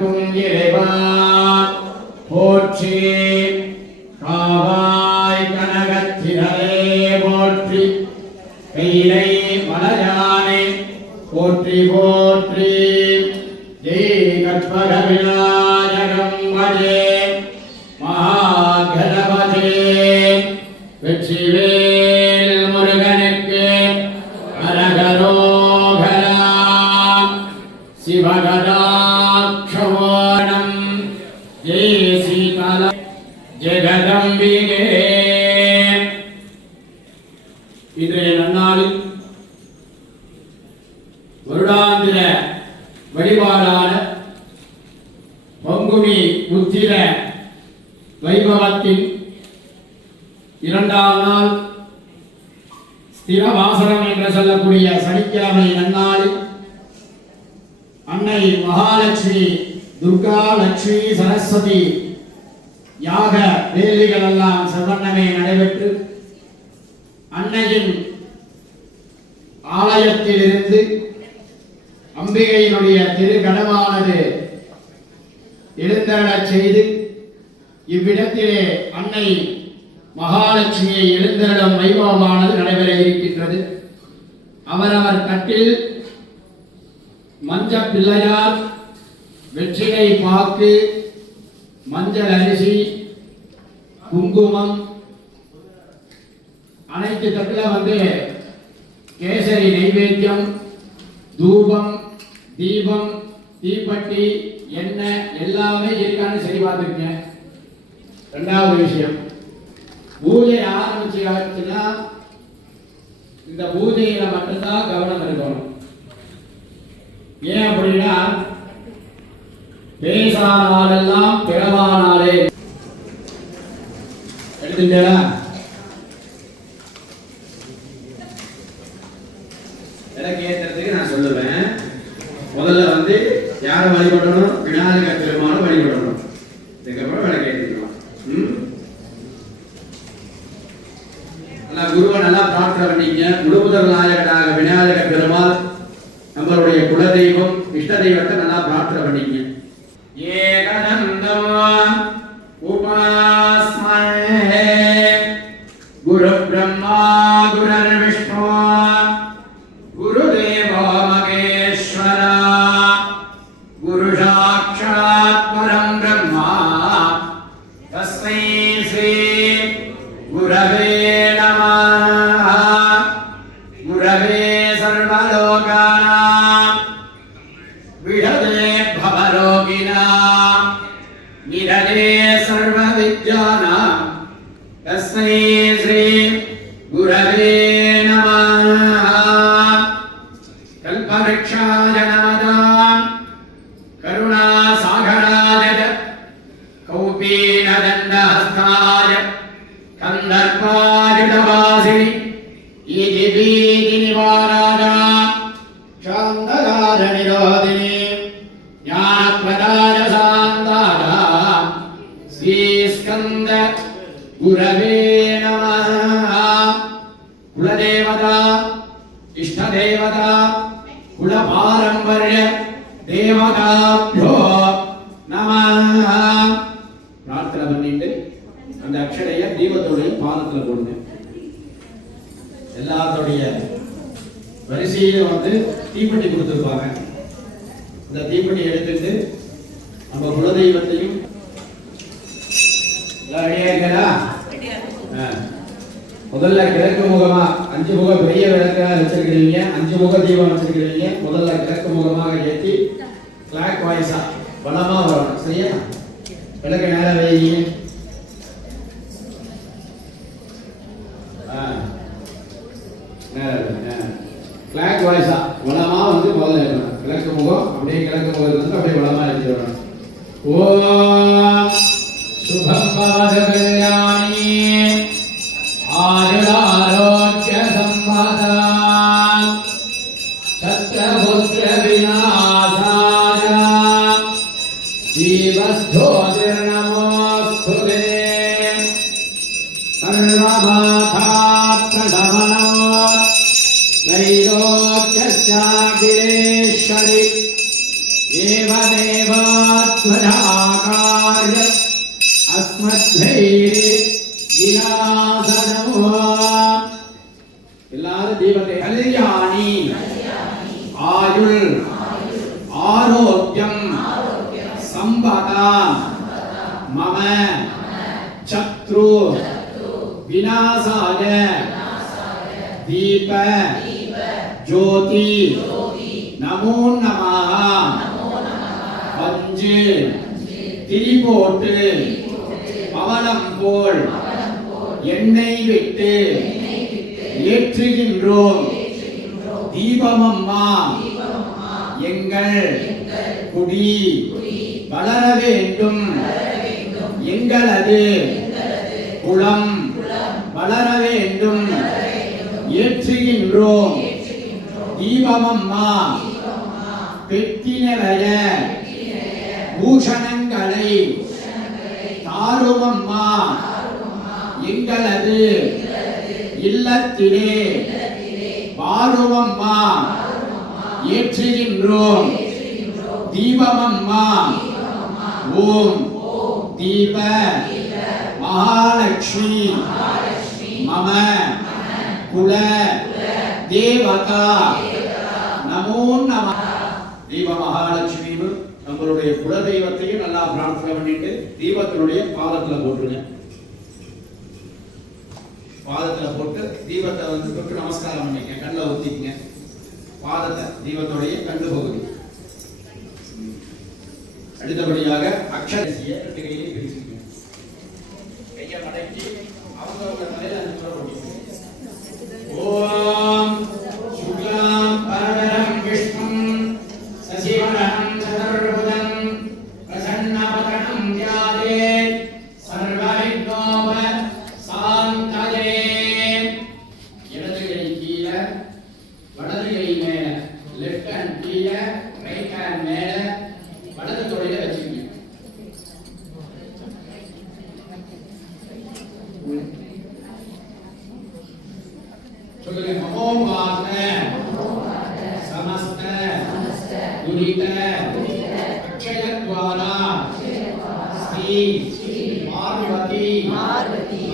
காக்கும் இறைவா போற்றி, காவாய் கனகத்திரளே போற்றி, கைலை மலையானே போற்றி போற்றி. ஜெய் கற்பக விநாயகம் வஜே மகாகணபதே. வெற்றிவேல் முருகனுக்கு அரகரோகரா. சிவகடாட்சமோனம் ஜெய் சீதல ஜெகதம்பிகே. இன்றைய நன்னாளில் வருடாந்திர வழிபாடான பங்குனி உத்திர வைபவத்தின் இரண்டாம் நாள் ஸ்திரவாசனம் என்று சொல்லக்கூடிய சனிக்கிழமை நன்னாளில் அன்னை மகாலட்சுமி, துர்கா, லட்சுமி, சரஸ்வதி யாக வேள்விகள் எல்லாம் செவ்வண்ணமே நடைபெற்று அன்னையின் ஆலயத்திலிருந்து அம்பிகையினுடைய திருக்கடமானது எழுந்தருளச் செய்து இவ்விடத்திலே அன்னை மகாலட்சுமியை எழுந்தருளும் வைபவமானது நடைபெற இருக்கின்றது. அவரவர் கட்டில் மஞ்ச பிள்ளையார், வெற்றிலை பாக்கு, மஞ்சள் அரிசி, குங்குமம், அனைத்து தட்டில் கேசரி நைவேத்தியம், தூபம், தீபம், தீப்பட்டி, எண்ணெய் எல்லாமே இருக்கான்னு சரி பார்த்துருக்கேன். ரெண்டாவது விஷயம், பூஜை ஆரம்பிச்சுன்னா இந்த பூஜையில மட்டும்தான் கவனம் இருக்கணும். ஏன் அப்படின்னா பேசானாலெல்லாம் பிறவானாலே எடுத்துட்டா எனக்கு ஏற்றுறதுக்கு நான் சொல்லுவேன். முதல்ல யாரை வழிபடணும்? விநாயகர் பெருமானை வழிபடணும். இதுக்கப்புறம் விளக்கு ஏற்றிக்கலாம். குருவை நல்லா பிரார்த்தனை பண்ணிங்க. முழுமுதல் நாயகனாக விநாயகர் பெருமாள் நம்மளுடைய குலதெய்வம், இஷ்ட தெய்வத்தை நல்லா பிரார்த்தனை பண்ணிங்க. ஏகதந்தம் உபாஸ்மஹே குரு பிரம்மா குரு விஷ்ணு குரு தேவோ மகேஸ்வரா குரு சாக்ஷாத் பரம் பிரம்மா தஸ்மை ஸ்ரீ குரவே நமः. குரவே சர்வலோகானாம் விடதே பவரோகிணாம் நிரதே சர்வவித்யானாம் தஸ்மை ஸ்ரீ குரவே நமः. கல்பவருக்ஷாய நமதாம் கருணாசாகராய கௌபீனதண்டஹஸ்தாய கந்தர்பாரிடவாசினி ஈதிபீதி நிவாராஜா சாந்தகார நிரோதினி ஞானப்ரதாய சாந்தாயா ஸ்ரீஸ்கந்த குரவே நமः. குலதேவதா, இஷ்டதேவதா, குலபாரம்பர்ய தேவதாभ्यो நமः. பிரார்த்தனை பண்ணிட்டு அந்த அக்ஷரைய தீபத்தோடைய பாதத்துல போடுங்க. எல்லாத்தோடைய வரிசையில தீப்பெட்டி கொடுத்துருப்பாங்க. இந்த தீப்பெட்டி எடுத்துட்டு நம்ம குலதெய்வத்தையும் முதல்ல கிழக்கு முகமா 5 முக பெரிய விளக்கா வச்சிருக்கிறீங்க, 5 முக தீபம் வச்சிருக்கிறீங்க. முதல்ல கிழக்கு முகமாக ஏற்றி கிளாக் வாய்ஸா பலமா வரணும். சரியா? விளக்க நேரம் வைங்க. கிளாக் வாய்ஸா வளமா முதல்ல இருக்கணும். கிழக்கு முகம் அப்படியே கிழக்கு முகத்துல அப்படியே வளமா எடுத்துடணும். ஓம் சுபம் பவத கல்யாணி ஆயுராரோக்கிய சம்பதாம் சத்ரபுத்ர விநாசாய ஜீவஸ்தோதிர்நமோஸ்துதே சர்வபாதாப்ரணமனோ त्रैलोक्यस्याखिलेश्वरि एवमेवात् எல்லாரும் தீபத்தை கல்யாணி ஆயுள் ஆரோக்கியம் சம்பதா மம சத்ரு விநாசாய தீப ஜோதி நமோ நமः பஞ்சு திரி போட்டு பவளம் போல் எண்ணெய் விட்டு ஏற்றுகின்றோம் தீபமம்மா எங்கள் குடி வளர வேண்டும் எங்களது குலம் வளர வேண்டும் ஏற்றுகின்றோம் தீபமம்மா பெட்டி நிறைய பூஷணங்களை தாருமம்மா எங்களது இல்லத்திலே வாருமம்மா ஏற்றுகின்றோம் தீபமம்மா ஓம் தீப மகாலட்சுமி மம குல தேவதா நமோ நமः. தீப மகாலட்சுமி நம்மளுடைய குல தெய்வத்தையும் நல்லா பிரார்த்தனை பண்ணிட்டு தீபத்தினுடைய பாதத்துல போட்டுருங்க. பாதத்துல போட்டு தீபத்தை தொட்டு நமஸ்காரம் பண்ணிக்க, கண்ணில் ஊத்திக்கங்க. பாதத்தை தீபத்தோடைய கண்டு பகுதி. அடுத்தபடியாக அக்ஷரசியை ரெண்டு கையிலே பிரிச்சுக்கங்க. கையை மடக்கி அவங்க தலையில அந்த முறை போட்டிக்கங்க. ஓம் சுக்லாம் பரதரம் விஷ்ணும் சசிவரணம் சதுர்புஜம் பிரசன்னவதனம் த்யாதே சர்வவிக்னோப சாந்தயே. இடது கை கீழே, வலது கை மேல, லெஃப்ட் ஹேண்ட் கீழே, ரைட் ஹேண்ட் மேல, வலது தொடையில வச்சுக்கங்க. சொல்லுங்க. நமோ வாசன சமஸ்த துரித அக்ஷயத்வாரா ஸ்ரீ பார்வதி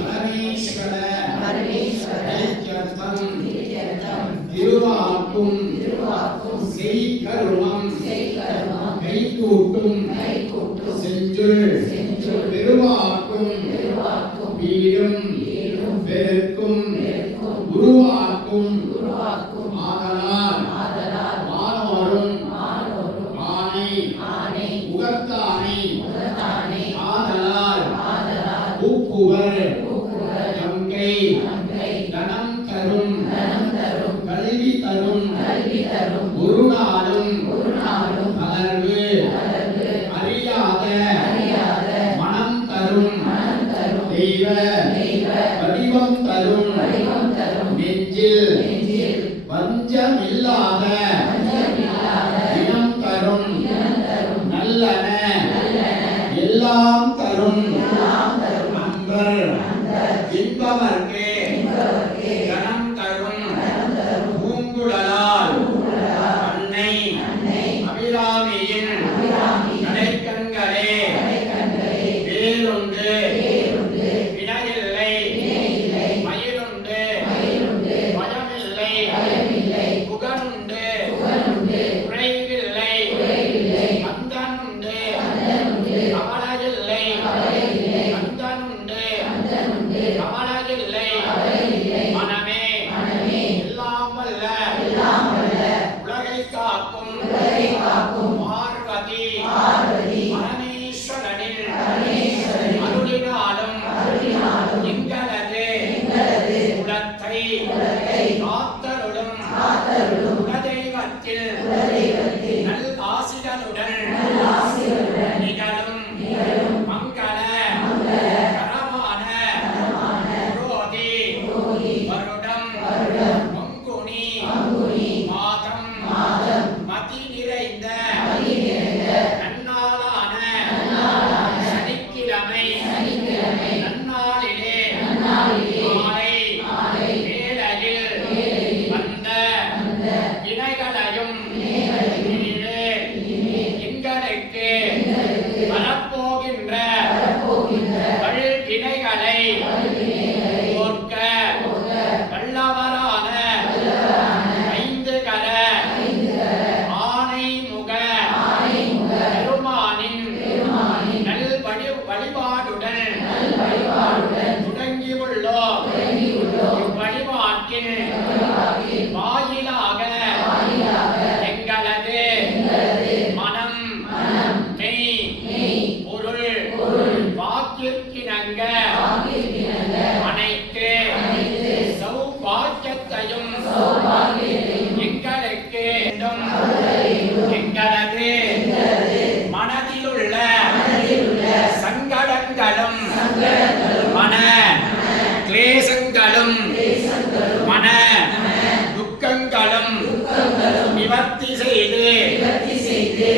பரமேஸ்வர திருவாக்கும் செய்கருமம் கைகூட்டும் செஞ்சுள் பெருவாக்கும் வீடும் பெருக்கும் உருவாக்கும் ஆதலால் மானோரும் ஆணை உகத்தானை ஆதலால் ஊக்குவர் கங்கை தனம் தரும் கல்வி தரும் ஒரு நாளும் தளர்வு அறியாத மனம் தரும் தெய்வ வடிவம் தரும் நெஞ்சில் வஞ்சமில்லாத இனம் தரும் நல்லன எல்லாம் தரும் அன்பர் இன்பவர்க்கே கணம் தரும் பூங்குழலால் அன்னை அபிராமியின் கடைக்கண்களே வேலுண்டு வினையில்லை மயிலுண்டு பயமில்லை புகனுண்டு குறைவில்லை கந்தனுண்டு கவலையில்லை கந்தனுண்டு கவலையில்லை மனமே எல்லாம் வல்ல உலகை காக்கும் பார்வதி பரமேஸ்வரனின் அருளினாலும் எங்களது குலத்தை காத்தருளும் குலதெய்வத்தில் நல் ஆசிகளுடன் நிகழும் மங்கள கரமான அனைத்து சௌபாக்கியத்தையும் எங்களுக்கு எங்களது மனதிலுள்ள சங்கடங்களும் மன கிளேசங்களும் மன துக்கங்களும் நிவர்த்தி செய்து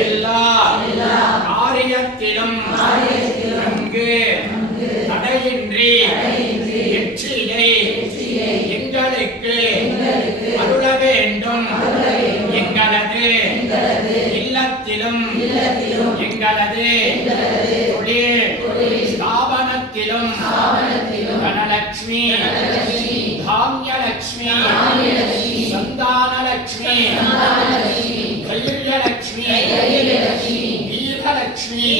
எல்லா காரியத்திலும் அங்கு தடையின்றி வெற்றியை எங்களுக்கு அருள வேண்டும். எங்களது இல்லத்திலும் எங்களது தொழில் ஸ்தாபனத்திலும் தனலட்சுமி தானியலட்சுமி சந்தானலட்சுமி தைரியலட்சுமி வீரலட்சுமி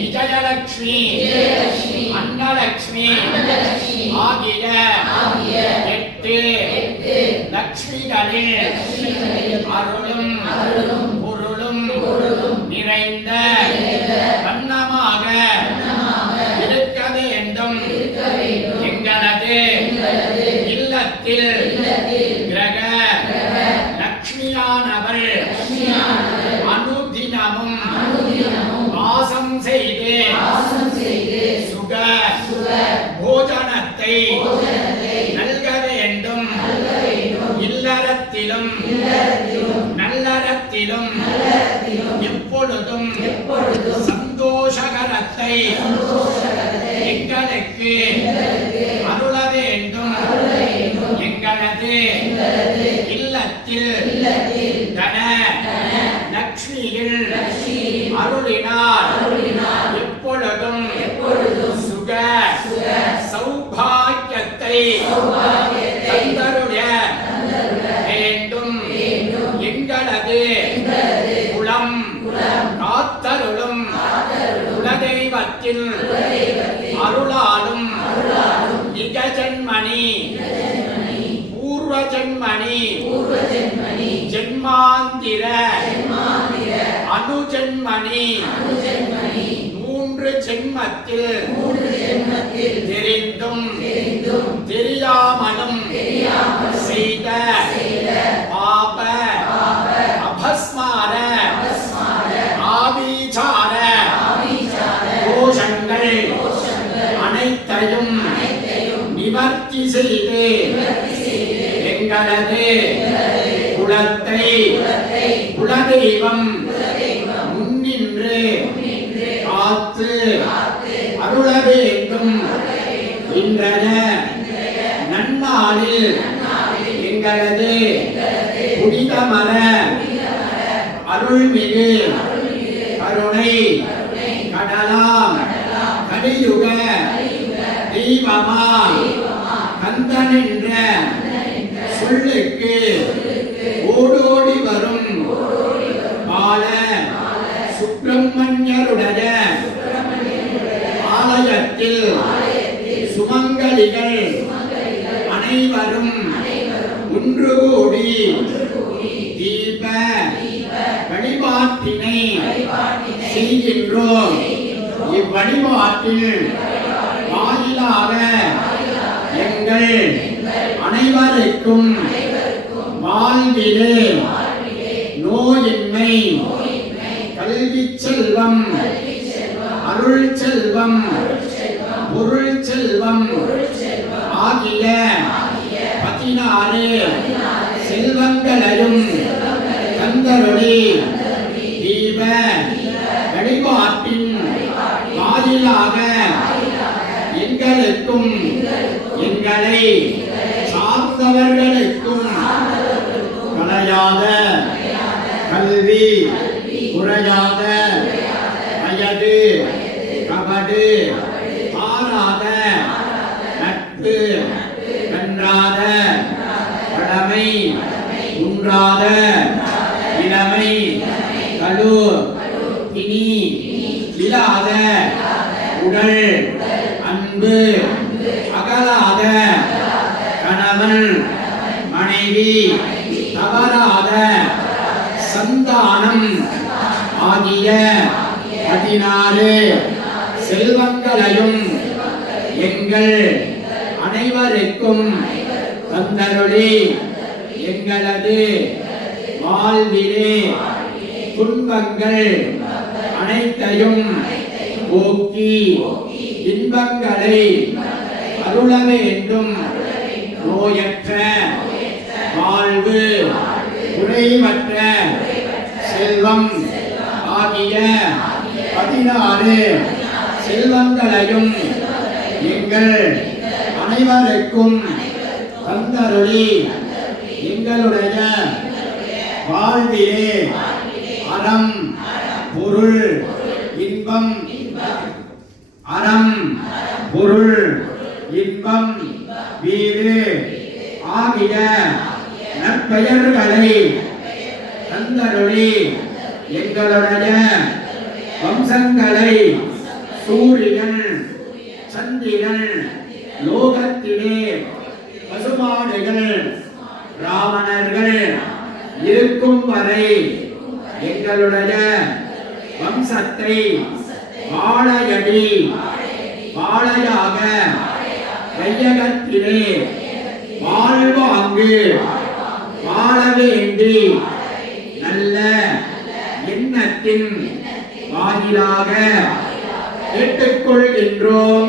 விஜயலட்சுமி அன்னலட்சுமி ஆகிய 8 லட்சுமிகளில் அருளும் பொருளும் நிறைந்த வண்ணமாக இருக்க வேண்டும். எங்களது இல்லத்தில் கிரக லட்சுமியானவள் அனுதினமும் வாசம் செய்து சுக போஜனத்தை நல்க வேண்டும். இல்லறத்திலும் நல்லறத்திலும் எப்பொழுதும் சந்தோஷகரத்தை எங்களுக்கு அருள வேண்டும். எங்களது இல்லத்தில் தன லட்சுமியில் அருளினார் எப்பொழுதும் சுக சௌபாக்கியத்தை தந்தருள வேண்டும். எங்களது குலம் காத்தருளும் குலதெய்வத்தில் அருளாலும் நிஜஜன்மணி பூர்வஜன்மணி ஜென்மாந்திர அனுஜன்மணி 3 ஜென்மத்தில் தெரிந்தும் தெரியாமலும் செய்த பாப அபஸ்மார ஆவிசார தோஷங்கள் அனைத்தையும் நிவர்த்தி செய்து எங்களது குலத்தை குலதெய்வம் முன்னின்று காத்து அருள வேண்டும். இன்றைய நன்னாளில் எங்களது புனிதமர அருள்மிகு கருணை கடலாம் கலியுக தெய்வமா கந்தன் என்ற சொல்லுக்கு ஓடோடி வரும் பால சுப்பிரமணியருடைய ஆலயத்தில் சுமங்கலிகள் அனைவரும் ஒன்று கூடி தீப வழிபாட்டினை செய்கின்றோம். இவ்வழிபாட்டில் வாயிலாக எங்கள் அனைவருக்கும் வாழ்விலே நோயின்மை கல்வி செல்வம் அருள் செல்வம் பொருள் செல்வம் ஆகிய 16 செல்வங்களையும் தந்தருளி தீப வழிபாட்டின் வாயிலாக எங்களுக்கும் எங்களை சார்ந்தவர்களுக்கும் கலையாத கல்வி குறையாத வயது கபடு ஆறாத நட்பு வென்றாத கடமை குன்றாத இளமை கழு இனி இல்லாத உடல் அன்பு அகலாத கணவன் மனைவி தவறாத சந்தானம் ஆகிய 16 செல்வங்களையும் எங்கள் அனைவருக்கும் தந்தருளி எங்களது வாழ்விலே துன்பங்கள் அனைத்தையும் போக்கி இன்பங்களை அருள வேண்டும். நோயற்ற வாழ்வு குறைவற்ற செல்வம் ஆகிய 16 செல்வங்களையும் எங்கள் அனைவருக்கும் தந்தருளி எங்களுடைய வாழ்விலே அறம் பொருள் இன்பம் அறம் பொருள் இன்பம் வீடு ஆகிய நற்பெயர்களை தந்தருளி எங்களுடைய வம்சங்களை சூரியன் சந்திரன் லோகத்திலே பசுமாடுகள் ராவணர்கள் இருக்கும் வரை எங்களுடைய வம்சத்தை வாழையடி வாழையாக வையகத்திலே வாழ்வாங்கு வாழ வேண்டி நல்ல எண்ணத்தின் வாயிலாக கேட்டுக்கொள்கின்றோம்.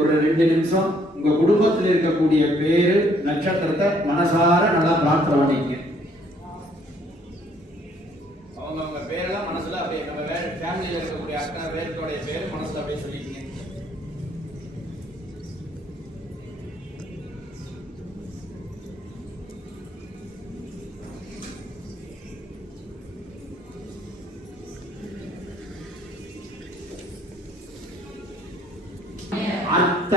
ஒரு 2 நிமிஷம் உங்க குடும்பத்தில் இருக்கக்கூடிய பேரு நட்சத்திரத்தை மனசார நல்லா பிரார்த்தனை பண்ணிக்க. அவங்க பேரெல்லாம் மனசுல அப்படியே நம்ம ஃபேமிலியில் இருக்கக்கூடிய அத்தனை பேருடைய பேர் மனசுல அப்படியே சொல்லிக்கங்க. அர்த்த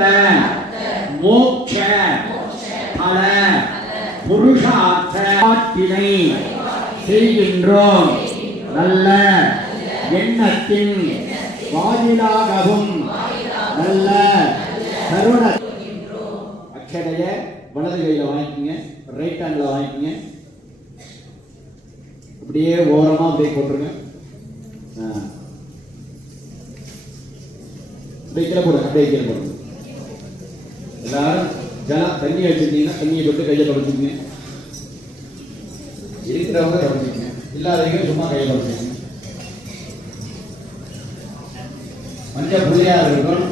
மோட்ச பல புருஷார்த்தத்தினை செய்கின்றோம். நல்ல எண்ணத்தின் வாயிலாகவும் நல்ல கருண அக்ஷதைய வலது கையில வாங்கிக்கங்க, ரைட் ஹேண்ட்ல வாங்கிக்கங்க. அப்படியே ஓரமா அப்படியே போட்டுருங்க. அப்படியே போடுங்க, அப்படியே கீழே போடுங்க. எல்லாரும் ஜலம் தண்ணி வச்சிருந்தீங்கன்னா தண்ணியை போட்டு கையை தொடச்சுங்க. இருக்கிறவங்க தொடச்சுங்க, இல்லாதவங்க சும்மா கையை தொடச்சுங்க. மஞ்சள் புளியார இருக்கும்,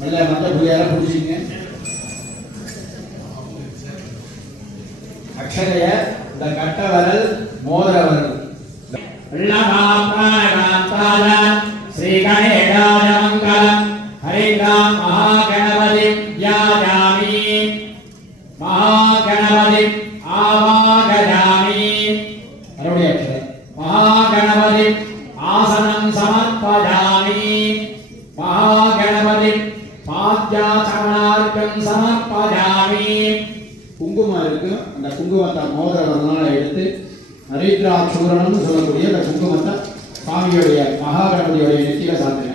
மஞ்சள் புளியார பிடிச்சிங்க. அக்ஷரைய இந்த கட்ட வரல் மோதிர வரல் ஸ்ரீ கணேஷாய மங்களம். ஹரிதாம் மகாகணபதி யாஜாமி மகாகணபதி ஆவாகயாமி. மறுபடியும் அக்ஷரம் மகாகணபதி ஆசனம் சமர்ப்பயாமி. மகாகணபதி பாத்யாசமனார்க்கம் சமர்ப்பயாமி. குங்குமம் இருக்கு, அந்த குங்குமத்தை மோதிர வரலான எடுத்து ஹரித்ராட்சூரணம்னு சொல்லக்கூடிய அந்த குங்குமத்தை சுவாமியுடைய மகாகணபதியுடைய நெத்தியில சாத்துங்க.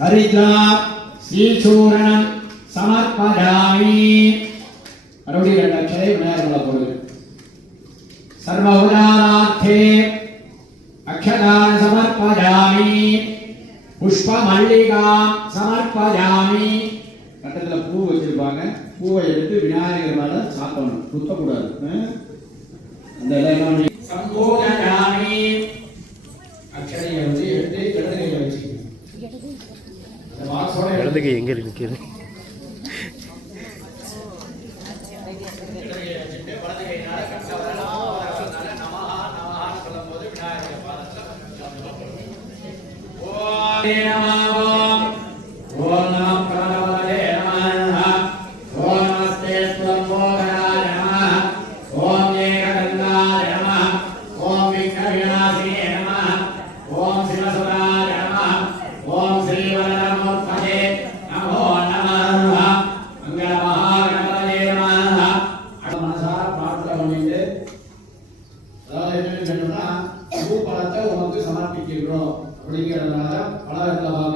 ஹரித்ரா ஸ்ரீசூரணம் சமர்ப்பயாமி. மறுபடியும் 2 அக்ஷரை விநாயகர்ல போடுது. சர்வ உதாரார்த்தே அக்ஷதான சமர்ப்பயாமி. புஷ்ப மல்லிகா சமர்ப்பயாமி. கட்டத்துல பூ வச்சிருப்பாங்க, பூவை எடுத்து விநாயகர் மேல சாத்தணும், குத்தக்கூடாது. அந்த இடம் சம்போதயாமி. அக்ஷரையை வந்து எடுத்து இடது கையில வச்சுக்கணும். இடது கை எங்க இருக்கு? அப்படிங்கிறதுனால பலவிதமாக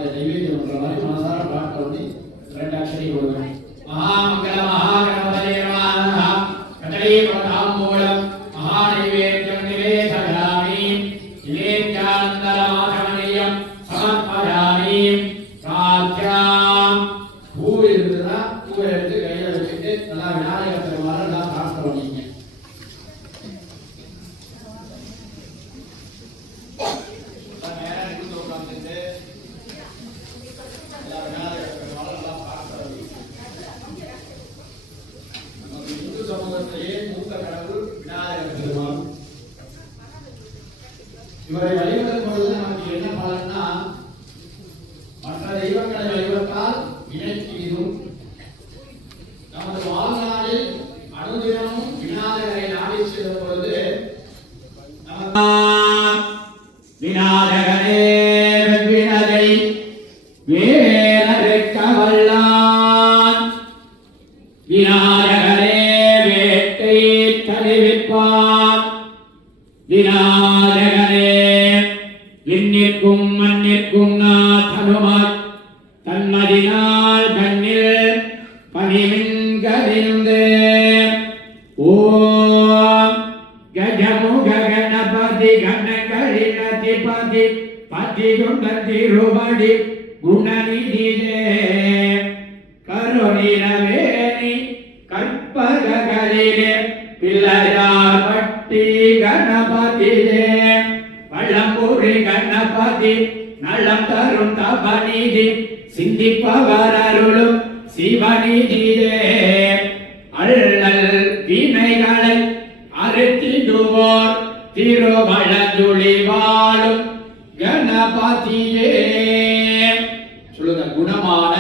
தெய்வங்களை வழிபட்டால் வினைக்கு இதுவும் நமது வாழ்நாளில் அனுதினமும் விநாயகரை நாடி செல்லும் பொழுது விநாயகரே வினதை வேலறுக்க வல்லான் விநாயகரே வேட்டை தருவிப்பான் விநாயகரே விண்ணிற்கும் மண்ணிற்கும் நாதனுமாய் தன்மதினால் கண்ணில் பணிமின்கறிந்து ஓம் கஜமுக கணபதி கணங்களினதிபதி பதி குண்டதிருபடி குணநிதியே கருணிரவேணி கற்பககளிலே பிள்ளையார் பட்டி கணபதியே பழம்புரி கணபதி நலம் தரும் தபநிதி சிந்திப்பவர் அருளும் சிவநிதியே அள்ளல் வினைகளை அறுத்திடுவோர் திருவளஞ்சுழி வாழும் கணபதியே. சொல்லுங்க. குணமான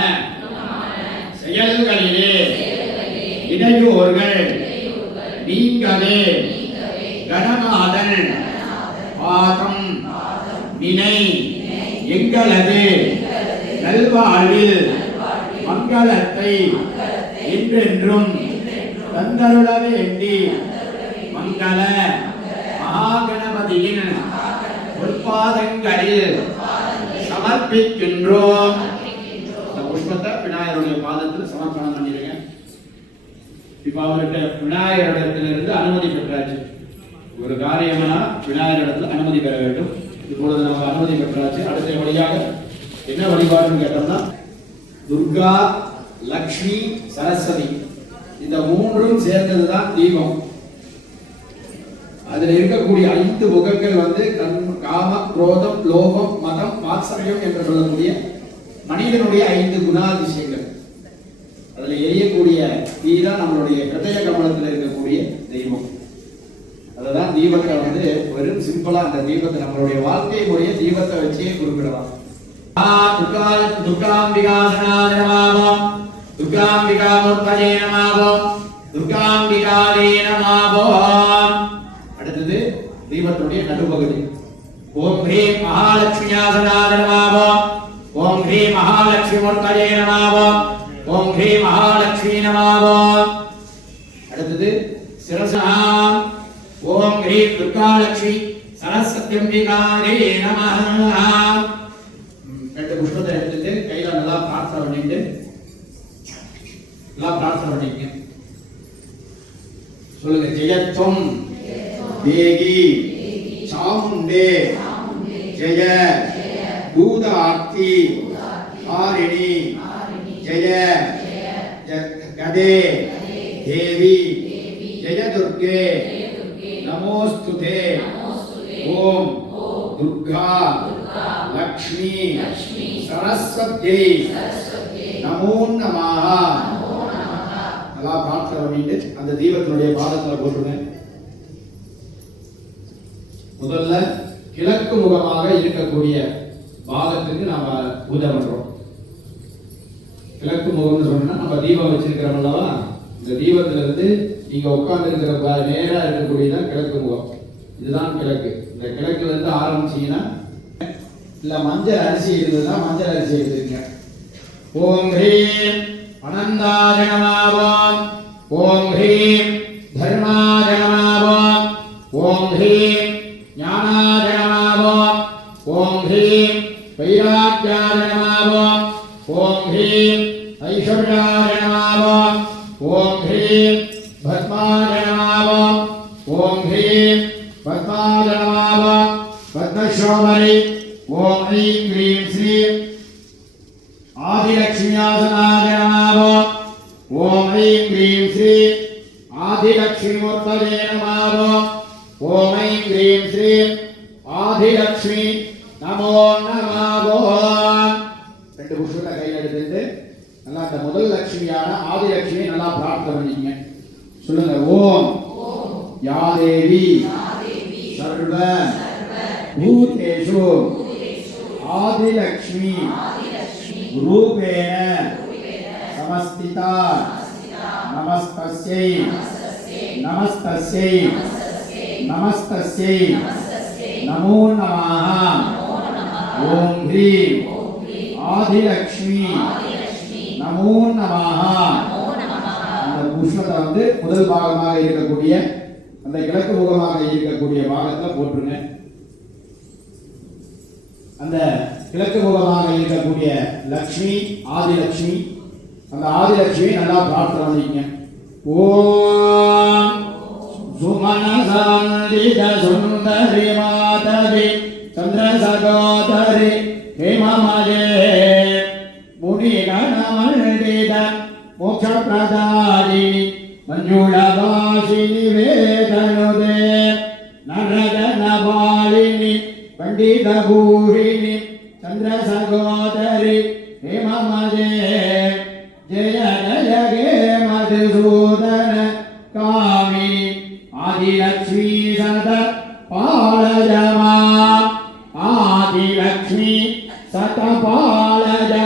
செயல்களிலே இடையோர்கள் நீங்களே கணநாதன் பாதம் வினை எங்களது நல்வாழ்வில் மங்களத்தை என்றென்றும் தந்தருள வேண்டி மங்கள மகாகணபதியின் பொற்பாதங்களில் சமர்ப்பிக்கின்றோம். இந்த புஷ்பத்தை விநாயகருடைய பாதத்தில் சமர்ப்பணம் பண்ணிருங்க. இப்ப அவர்கிட்ட விநாயகரிடத்திலிருந்து அனுமதி பெற்றாச்சு. ஒரு காரியம்னா விநாயகரிடத்தில் அனுமதி பெற வேண்டும். இப்பொழுது நமக்கு அனுமதி பெற்றாச்சு. அடுத்த வழியாக என்ன வழிபாடுன்னு கேட்டோம்னா துர்கா, லக்ஷ்மி, சரஸ்வதி இந்த மூன்றும் சேர்ந்ததுதான் தீபம். அதுல இருக்கக்கூடிய 5 முகங்கள் காம, குரோதம், லோகம், மதம், மாத்சரியம் என்று சொல்லக்கூடிய மனிதனுடைய 5 குணாதிசயங்கள். அதுல எரியக்கூடிய தீதான் நம்மளுடைய ஹிருதய கமலத்தில் இருக்கக்கூடிய தெய்வம். அதுதான் தீபத்தை வெறும் சிம்பிளா அந்த தீபத்தை நம்மளுடைய வாழ்க்கை முறைய தீபத்தை வச்சே குறிப்பிடலாம். துர்காம்பிகா சனாதனமாவோம், துர்காம்பிகா மூர்த்தஜே நமாவோம், துர்காம்பிகாலே நமாவோம். அடுத்தது தீபத்துடைய நடுப்பகுதி. ஓம் ஹ்ரீம் மகாலட்சுமியா சனாதனமாவோம், ஓம் ஹ்ரீம் மகாலட்சுமி மூர்த்தஜே நமாவோம், ஓம் ஹ்ரீம் மகாலட்சுமி நமாவோம். அடுத்தது சிரசாம் ஓம் ஹ்ரீம் துர்காலட்சுமி சரஸ்வத்யம்பிகாலே நமஹ. 2 புஷ்பத்தை எடுத்துட்டு கையில நல்லா பிரார்த்தனை பண்ணிட்டு சொல்லுங்க. ஜெயத்வம் தேகி சாமுண்டே ஜெய பூத ஆர்த்தி ஹாரிணி ஜெய கதே தேவி ஜெய துர்கே நமோஸ்துதே. ஓம் துர்கா லக்ஷ்மி சரஸ்வத்யை நமோ நமஹ. நல்லா பிரார்த்தனை பண்ணிட்டு அந்த தீபத்தினுடைய பாதத்துல போட்டுருங்க. முதல்ல கிழக்கு முகமாக இருக்கக்கூடிய பாகத்துக்கு நாம பூஜை பண்றோம். கிழக்கு முகம்னு சொன்னா நம்ம தீபம் வச்சிருக்கிறோம் அல்லவா, இந்த தீபத்துல இருந்து நீங்க உட்கார்ந்து இருக்கிற நேரா இருக்கக்கூடியதான் கிழக்கு முகம். இதுதான் கிழக்கு. இந்த கிழக்குல இருந்து ஆரம்பிச்சீங்கன்னா இல்ல மஞ்சள் அரிசி இருந்ததுன்னா மஞ்சள் அரிசி எடுத்துருங்க. ஓம் ஹ்ரீம் அனந்தாய நமः, ஓம் ஹ்ரீம் தர்மாய நமः, ஓம் ஹ்ரீம் ஞானாய நமः, ஓம் ஹ்ரீம் வைராக்யாய நமः, ஓம் ஹ்ரீம் ஐஸ்வர்யாய நமः, ஓம் ஹ்ரீம் பத்மாய நமः, ஓம் ஹ்ரீம் பத்மாய நமः, பத்மஸ்ரோமரி. ஓம் ஹ்ரீம் க்ரீம் ஸ்ரீம் ஆதிலக்ஷ்மியாசனாய நமः, ஓம் ஹ்ரீம் க்ரீம் ஸ்ரீம் ஆதிலக்ஷ்மிமூர்த்தயே நமः, ஓம் ஹ்ரீம் க்ரீம் ஸ்ரீம் ஆதிலக்ஷ்மி நமோ நமः. 2 புஷ்பத்தை கையில் எடுத்துட்டு நல்லா அந்த முதல் லட்சுமியான ஆதிலக்ஷ்மி நல்லா பிரார்த்தனை பண்ணிக்கங்க. சொல்லுங்க. ஓம் யாதேவி சர்வ பூதேஷு ஆதிலக்ஷ்மி रूपेण समस्थिता नमस्तस्यै नमस्तस्यै नमस्तस्यै नमो नमः ओम ह्रीं आदिलक्ष्मी நமோ நமஹ. அந்த புஷ்பத்தை வந்து முதல் பாகமாக இருக்கக்கூடிய அந்த கிழக்கு முகமாக இருக்கக்கூடிய பாகத்துல போட்டுருங்க. அந்த கிழக்கு முகமாக இருக்கக்கூடிய லக்ஷ்மி ஆதிலக்ஷ்மி, அந்த ஆதிலக்ஷ்மி நல்லா பிரார்த்தனை பண்ணிக்கங்க. ஓம் சுமனசாந்தித சுந்தரி மாதவி சந்திரசகோதரி ஹேமமஜே मुनिगणमण्डित मोक्षप्रदायिनि मञ्जुलभाषिनि वेदनुदे नरजनपालिनि पण्डितभूषिणि चन्द्रसगोदरि हेममजे जय जय हे मधुसूदन कामिनि आदिलक्ष्मी सदा पालय माम् आदिलक्ष्मी सतपालय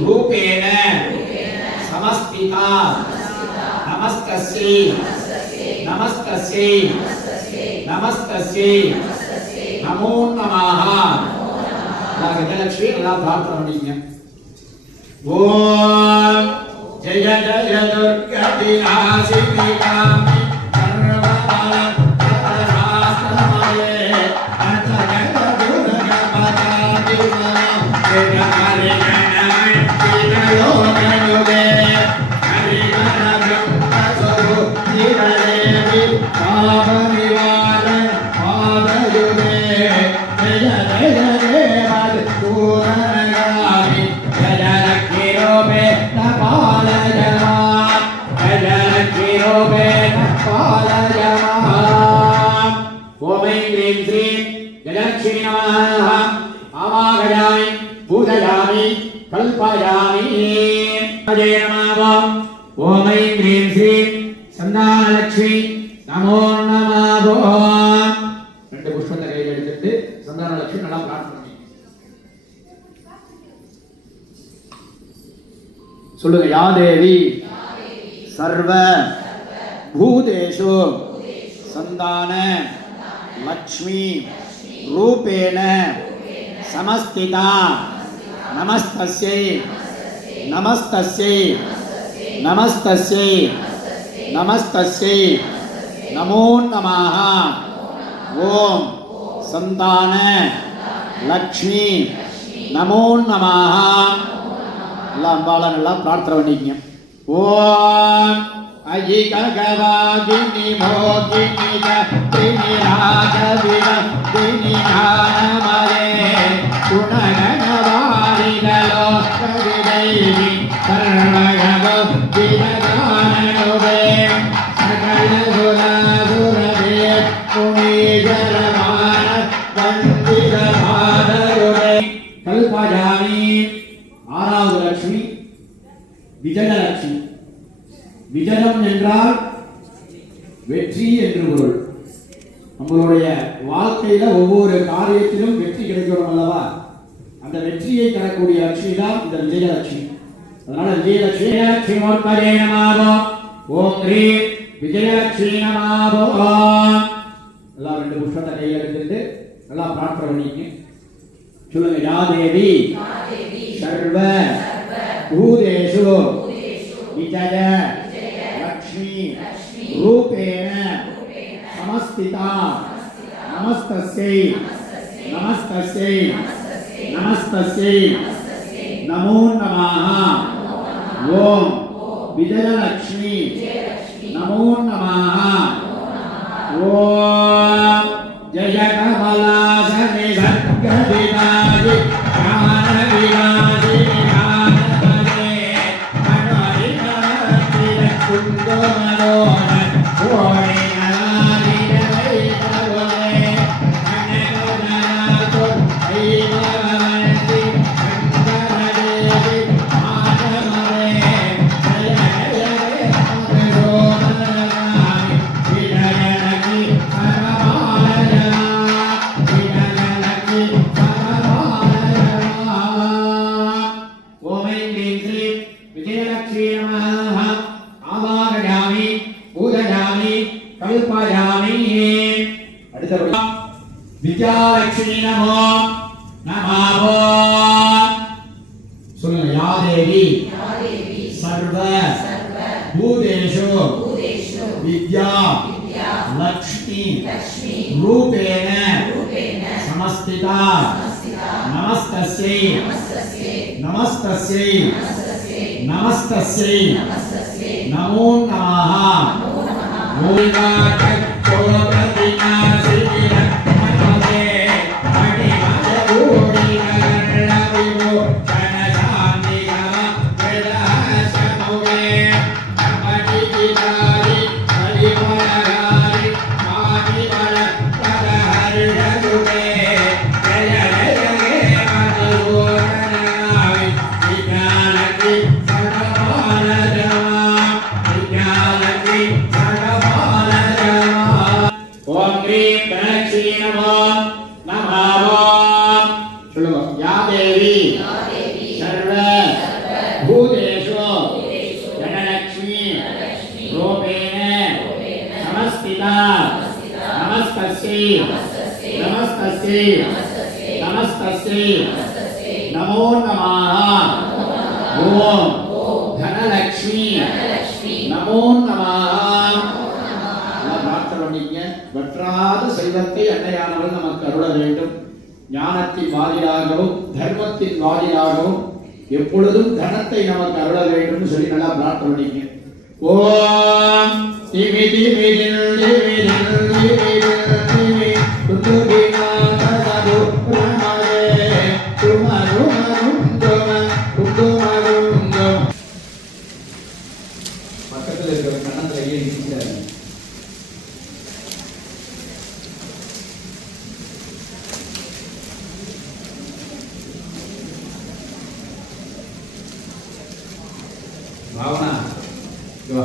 रूपेण समस्थिता नमस्तस्यै नमस्तस्यै नमस्तस्यै नमो नमः. गजलक्ष्मी நல்லா பிரார்த்தனை பண்ணீங்க. ஓம் ஜெய ஜெய துர்கா விநாசினி காமி சர்வபல சஹஸ்ரமயே அந்தகத துர்கா பதாதி சலாம் ஜெய ஹரி கணமணி திலோகனுதே ஹரி கணம் சசு திரேவி பாவனிவார பாதயுதே ஜெய ஜெய தேவ பூரணகாமி ஜயலக்ஷ்மி ரூபே நபாலயமா ஜயலக்ஷ்மி ரூபே நபாலயமா. ஓம் ஐம் க்ரீம் ஸ்ரீம் ஜயலக்ஷ்மி நமः ஆவாகயாமி பூஜயாமி கல்பயாமி. ஜய நமः. ஓம் ஐம் க்ரீம் ஸ்ரீம் சந்தானலக்ஷ்மி நமோ நமः. ரெண்டு புஷ்பத்தை கையில் எடுத்துட்டு சந்தானலக்ஷ்மி நல்லா பிரார்த்தனை பண்ணி சொல்லுங்க. யாதேவி சர்வ பூதேஷு சந்தான லக்ஷ்மி ரூபேண சமஸ்திதா நமஸ்தஸ்யை நமஸ்தஸ்யை நமஸ்தஸ்யை நமஸ்தஸ்யை நமோ நமः. ஓம் சந்தான லக்ஷ்மி நமோ நமஹ. எல்லாம் அம்பாளை நல்லா பிரார்த்தனை பண்ணிக்கங்க. ஓம் அயி ககவாகினி மோகினி கத்தினி ராகவிரத்தினி ஞானமயே குணகணவாரிகளோ கவிதைவி சர்வகவோ விரகானனுவே சகல குணகுணவே புனிதரமான வந்திதமானருவே. கல்பஜாமி ஆறாவது லட்சுமி விஜயலட்சுமி. விஜயம் என்றால் வெற்றி என்று பொருள். நம்மளுடைய வாழ்க்கையில ஒவ்வொரு காரியத்திலும் வெற்றி கிடைக்கணும் அல்லவா? அந்த வெற்றியை தரக்கூடிய லட்சுமி தான் இந்த விஜயலட்சுமி. அதனால விஜயலட்சுமி லட்சுமி நமோ ஓம் ஹ்ரீ விஜயலட்சுமி நமோ. எல்லாம் 2 புஷ்பத்தை கையில் எடுத்துட்டு நல்லா பிரார்த்தனை பண்ணிக்க. சொல்லுங்க. யா தேவி சர்வ பூதேஷு விஜய லக்ஷ்மி ரூபேண சமஸ்திதா நமஸ்தஸ்யை நமஸ்தஸ்யை நமஸ்தஸ்யை நமோ நமஹ. ஓம் விஜயலக்ஷ்மி நமோ நமஹ. ஓம் ஜய கமலாசனி சத்கதிதாதி ஞானவிலாசி ஞானமயே மனோரிகரத்திர குந்தமனோன ஓரிகளாரிடவை தருவே கனகதனாதோ ஐவவந்தி கண்டரதேவி மாதமரே ஜய ஜய மதுரோமரகாமி விஜயலக்ஷ்மி சரபாலஜனா விஜயலக்ஷ்மி சரபாலஜனா. ஓம் ஐம் க்ரீம் ஸ்ரீம் விஜயலக்ஷ்மி நமः. ஆவாகயாமி பூஜயாமி கல்பயாமி. அடுத்தபடி விஜயலக்ஷ்மி நமோ நமः. சொல்லுங்க. யா தேவி சர்வ பூதேஷு வித்யா லக்ஷ்மி ரூபேண சமஸ்திதா நமஸ்தஸ்யை நமஸ்தஸ்யை நமஸ்தஸ்யை நமோ நமஹ. ஓம் ஹ்ரீம் கணலக்ஷ்மி நமோ நமः. சொல்லுங்க. யா தேவி சர்வ பூதேஷு கணலக்ஷ்மி ரூபேண சமஸ்திதா நமஸ்தஸ்யை நமஸ்தஸ்யை நமஸ்தஸ்யை நமோ நமः. ஓம் தனலக்ஷ்மி நமோ நமः. வற்றாத செல்வத்தை அன்னையானவள் நமக்கு அருள வேண்டும். ஞானத்தின் வாயிலாகவும் தர்மத்தின் வாயிலாகவும் எப்பொழுதும் தனத்தை நமக்கு அருள வேண்டும் சொல்லி நல்லா பிரார்த்தனை பண்ணிக்க. ஓம் திவி திவி திவி திவி திவி துதுபிநாதது பிரமரே துமருமருந்தம துதுமருந்தம். பக்கத்தில் இருக்கிற கண்ணத்துல ஏன் இருக்கிறாரு? பாவனா வா.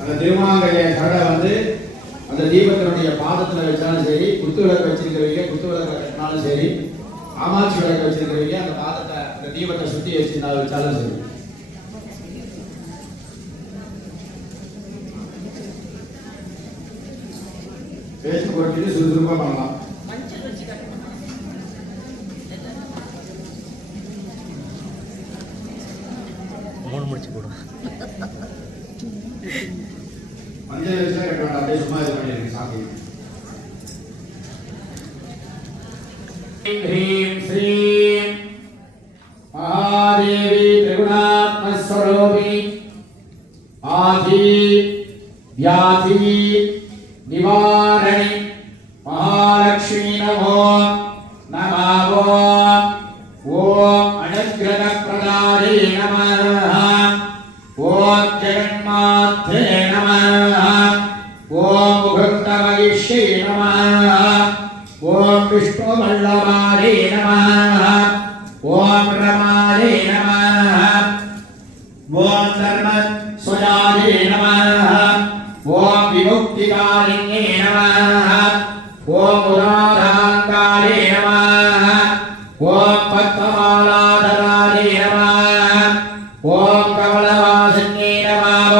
அந்த திருமாங்கல்ய கரடை வந்து அந்த தீபத்தினுடைய பாதத்துல வச்சாலும் சரி, குத்து விளக்கு வச்சிருக்கிறவங்க குத்து விளக்கு கட்டினாலும் சரி, காமாட்சி விளக்கு வச்சிருக்கிறவங்க அந்த பாதத்தை அந்த தீபத்தை சுத்தி வச்சிருந்தாலும் வச்சாலும் சரி. பேஸ்ட் போட்டு சுறுசுறுப்பாக பண்ணலாம். முடிச்சு போடும் மஞ்சள் வச்சுலாம் கட்ட வேண்டாம், அப்படியே சும்மா இது பண்ணிடுங்க சாப்பிடுங்க. ஹ்ரீம் ஸ்ரீம் மகாதேவி திரிகுணாத்மஸ்வரூபிணி ஆதி வியாதி நிவாரணி மகாலட்சுமி நமோ நமோ. ஓம் அனுக்கிரக பிரதாரே நமः. ஓம் ஜெகன்மாத்ரே நமः. ஓம் முகுந்தமகிஷே நமः. ஓம் விஷ்ணு வல்லபாரே நமः. ஓம் ரமாரே நமः. ஓம் தர்ம சுஜாரே நமः. ஓம் விமுக்திகாரிணே நமः. ஓம் உதாராங்காரே நமः. ஓம் பத்மமாலாதராரே நமः. ஓம் கமலவாசினே நமः.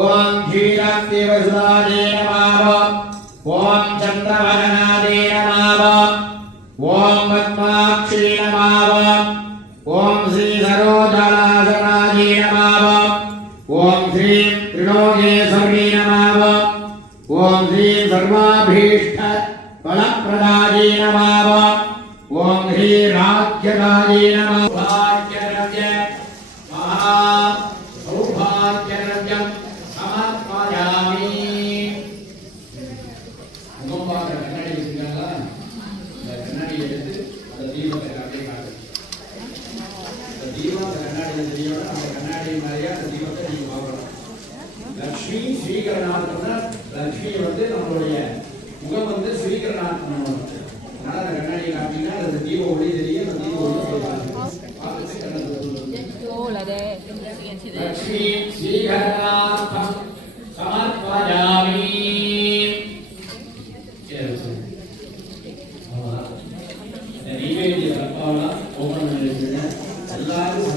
ஓம் ஜீரக்திவசுதாரே நமः. ஓம் சந்திரவதனாரே நமः. ஓம் பத்மாக்ஷே நமः. ஓம் ஸ்ரீ சரோஜாலாசனாரே நமः. ஓம் ஸ்ரீ त्रिलोकेश्वरी नमः. ओम श्री सर्वाभीष्ट फलप्रदाये नमः. ओम श्री राज्यदाये नमः. भाग्यद्रव्य महा सौभाग्यद्रव्यं समर्पयामि. முகம்பாக கண்ணாடி வச்சிருக்காங்களா? இந்த கண்ணாடி எடுத்து அந்த தீபத்தை அப்படியே காட்டு. அந்த தீபம் அந்த கண்ணாடி தெரியும். அந்த கண்ணாடி மாதிரியே அந்த தீபத்தை நீங்க பார்க்கலாம். லட்சுமி ஸ்வீகரணார்த்தம்னா லட்சுமி வந்து நம்மளுடைய முகம் வந்து ஸ்வீகரணார்த்தம் பண்ணணும். அதனால அந்த கண்ணாடியை காட்டிங்கன்னா அந்த தீப ஒளி தெரியும். அந்த தீப ஒளி பார்த்துட்டு லட்சுமி ஸ்வீகரணார்த்தம் சமர்ப்பயாமி. நைவேத்திய தப்பாவெல்லாம் ஓபன் பண்ணிருக்குங்க. எல்லாரும்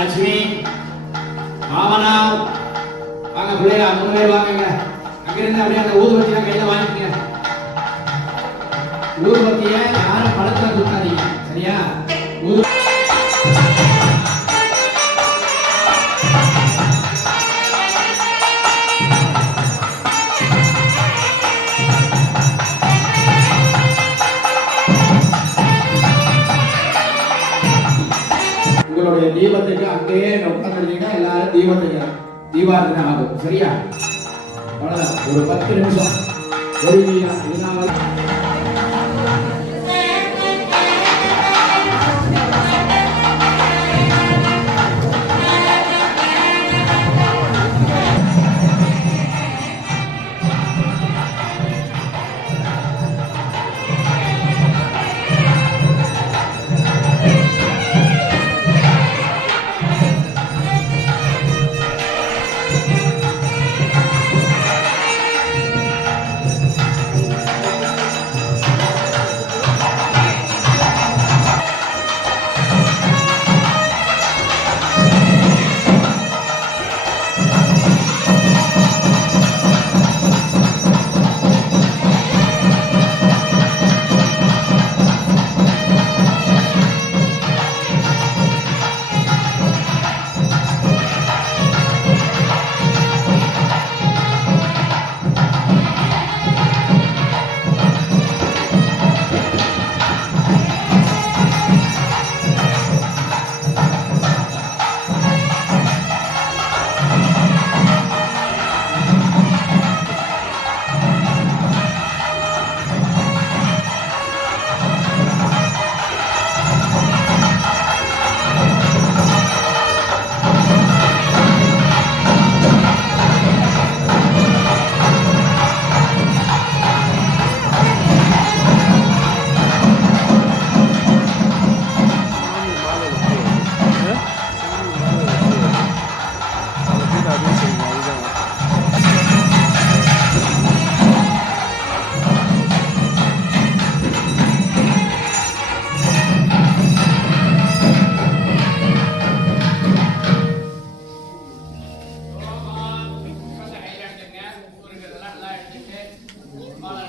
லட்சுமி மாமனா வாங்க பிள்ளையா, 3 பேர் வாங்க. அங்கிருந்து அப்படியே அந்த ஊதுபத்தியை கையில வாங்கிக்கங்க. ஊதுபத்தியை யாரும் பழத்துல தூக்காதீங்க, சரியா? உங்களுடைய தீபத்துக்கு அங்கேயே உட்காந்துருந்தீங்கன்னா எல்லாரும் தீபத்துக்கு தீபாரதனை ஆகும், சரியா? அவ்வளவுதான். ஒரு 10 நிமிஷம் பொறுமையா இதனால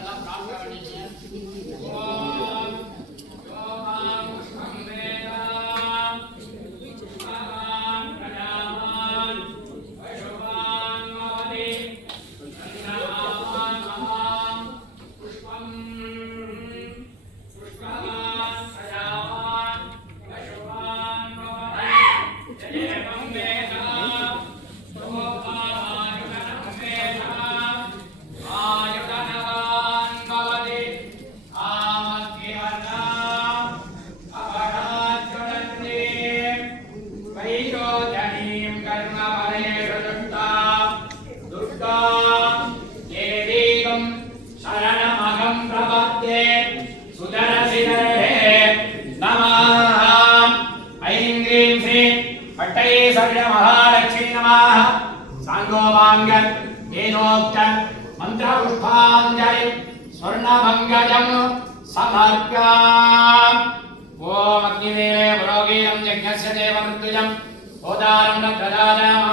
எல்லாம் பிரார்த்தனை பண்ணிக்கங்க. ஓம் யோகாம் சம்வேதாம் சுகாம் பிரஜாவான் வைஷவான் மவதி சன்னாவான் மகாம் புஷ்பம் புஷ்பவான் பிரஜாவான் வைஷவான் மவதி ஜெயம் வேதா महालक्ष्मी नमः सांगोपांग वेदोक्त मंत्र पुष्पांजलि स्वर्णमंगलम समर्प्याम ओम अग्निवेले पुरोगीरं यज्ञस्य देवमृत्युजं ओदारं नत्रदानाम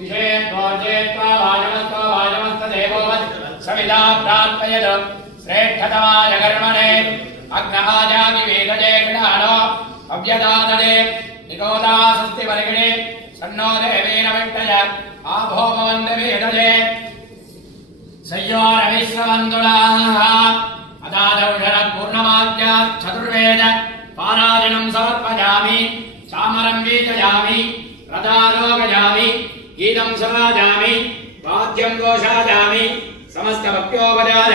विषेत्वोजेत्वा वाजमस्तदेवोवत् सविता प्रार्थयत श्रेष्ठतमाय कर्मणे अग्नहाजागि वेदजे गृहाणो अव्यदादने निगोदा स्वस्ति वर्गिणे सन्नो देवेन विष्टय आभो भवन्त वेदजे संयोरविश्ववन्दुलाः अदादौषध पूर्णमाद्यात् चतुर्वेद पारायणं समर्पयामि चामरं वीतयामि रथारोगयामि गीतं समाजामि वाद्यं घोषायामि समस्तभक्त्योपचार